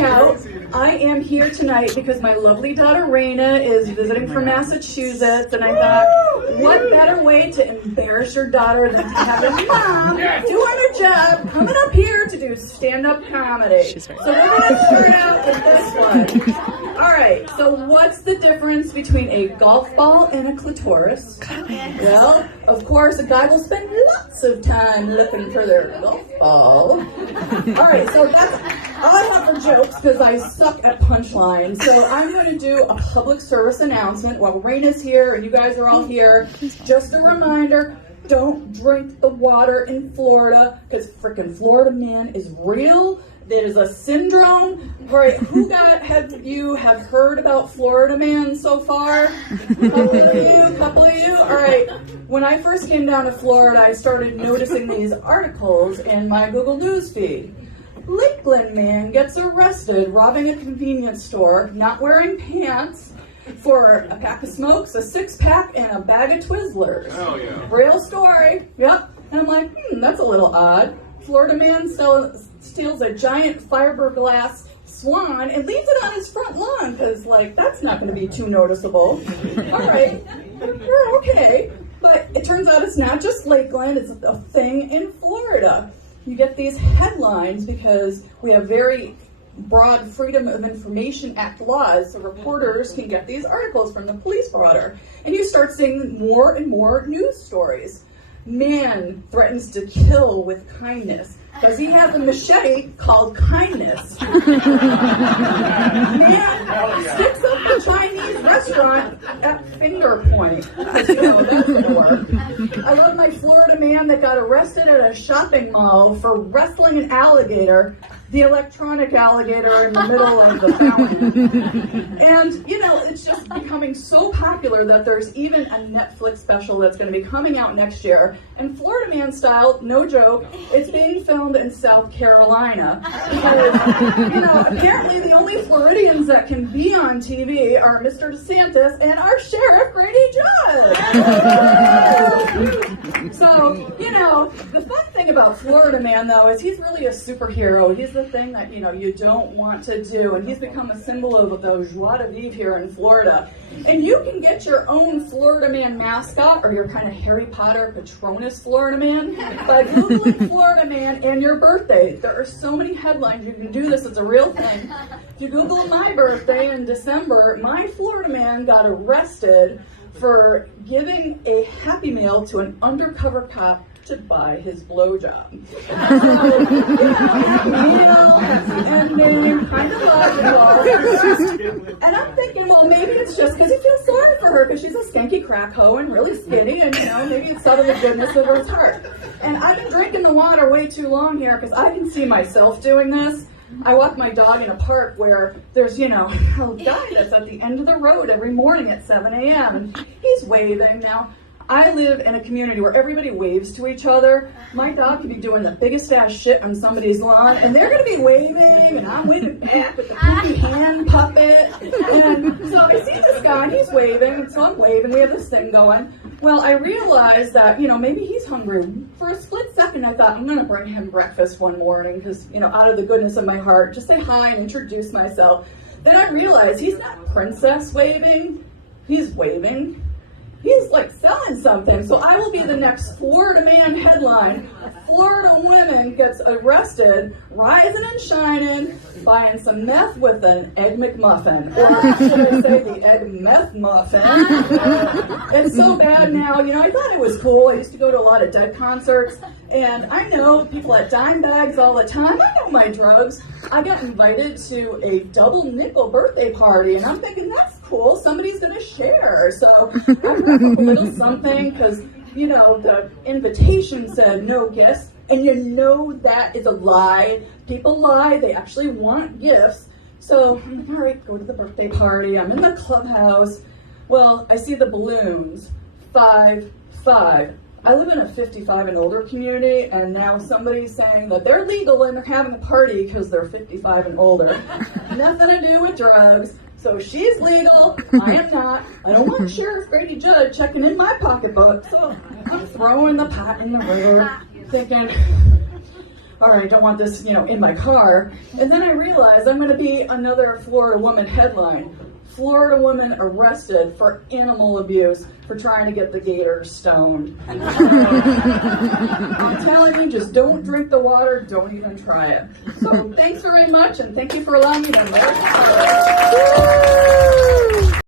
out. I am here tonight because my lovely daughter Raina is visiting from Massachusetts, and I thought, what better way to embarrass your daughter than to have your mom doing her job, coming up here to do stand-up comedy. So we're going to start out with this one. All right, so what's the difference between a golf ball and a clitoris? Well, of course, a guy will spend lots of time looking for their golf ball. All right, so that's all I have for jokes because I suck at punchlines. So I'm going to do a public service announcement while Raina's here and you guys are all here. Just a reminder, don't drink the water in Florida because frickin' Florida man is real. There's a syndrome. All right, have you heard about Florida man so far? Couple of you. All right. When I first came down to Florida, I started noticing these articles in my Google News feed. Lakeland man gets arrested robbing a convenience store, not wearing pants, for a pack of smokes, a six-pack, and a bag of Twizzlers. Oh, yeah. Real story. Yep. And I'm like, that's a little odd. Florida man steals a giant fiberglass swan and leaves it on his front lawn because, that's not going to be too noticeable. All right, we're okay. But it turns out it's not just Lakeland, it's a thing in Florida. You get these headlines because we have very broad Freedom of Information Act laws, so reporters can get these articles from the police blotter. And you start seeing more and more news stories. Man threatens to kill with kindness because he has a machete called kindness. Man sticks up a Chinese restaurant at finger point. That's gonna work. I love my Florida man that got arrested at a shopping mall for wrestling an alligator, the electronic alligator in the middle of the fountain. And, it's just becoming so popular that there's even a Netflix special that's going to be coming out next year. And Florida Man style, no joke, it's being filmed in South Carolina. Because, apparently the only Floridians that can be on TV are Mr. DeSantis and our Sheriff Grady Judd. So, the fun thing about Florida Man, though, is he's really a superhero. He's the thing that, you don't want to do. And he's become a symbol of the joie de vivre here in Florida. And you can get your own Florida Man mascot or your kind of Harry Potter Patronus Florida Man by Googling Florida Man and your birthday. There are so many headlines. You can do this. It's a real thing. If you Google my birthday in December, my Florida Man got arrested for giving a Happy Meal to an undercover cop to buy his blowjob. So, happy ending, kind of logical. And I'm thinking, well, maybe it's just because he feels sorry for her because she's a skanky crack hoe and really skinny, and maybe it's out of the goodness of his heart. And I've been drinking the water way too long here because I can see myself doing this. I walk my dog in a park where there's, a guy that's at the end of the road every morning at 7 a.m. and he's waving. Now, I live in a community where everybody waves to each other. My dog could be doing the biggest ass shit on somebody's lawn, and they're going to be waving, and I'm waving back with the poopy hand puppet. And so I see this guy, and he's waving, and so I'm waving. We have this thing going. Well, I realized that, maybe he's hungry. For a split second, I thought, I'm going to bring him breakfast one morning because, out of the goodness of my heart, just say hi and introduce myself. Then I realized he's not princess waving. He's waving. He's selling something. So I will be the next Florida Man headline. Florida woman gets arrested, rising and shining, buying some meth with an Egg McMuffin. Or should I say the Egg Meth Muffin? It's so bad now. I thought it was cool. I used to go to a lot of Dead concerts. And I know people at dime bags all the time. I know my drugs. I got invited to a double nickel birthday party. And I'm thinking, that's cool. Somebody's going to share. So I brought a little something because, the invitation said no gifts. And that is a lie. People lie. They actually want gifts. So I'm like, all right, go to the birthday party. I'm in the clubhouse. Well, I see the balloons. 5, 5. I live in a 55 and older community, and now somebody's saying that they're legal and they're having a party because they're 55 and older. Nothing to do with drugs. So she's legal, I am not. I don't want Sheriff Grady Judd checking in my pocketbook. So I'm throwing the pot in the river, thinking, all right, I don't want this, in my car. And then I realized I'm going to be another Florida woman headline. Florida woman arrested for animal abuse for trying to get the gator stoned. I'm telling you, just don't drink the water, don't even try it. So thanks very much, and thank you for allowing me to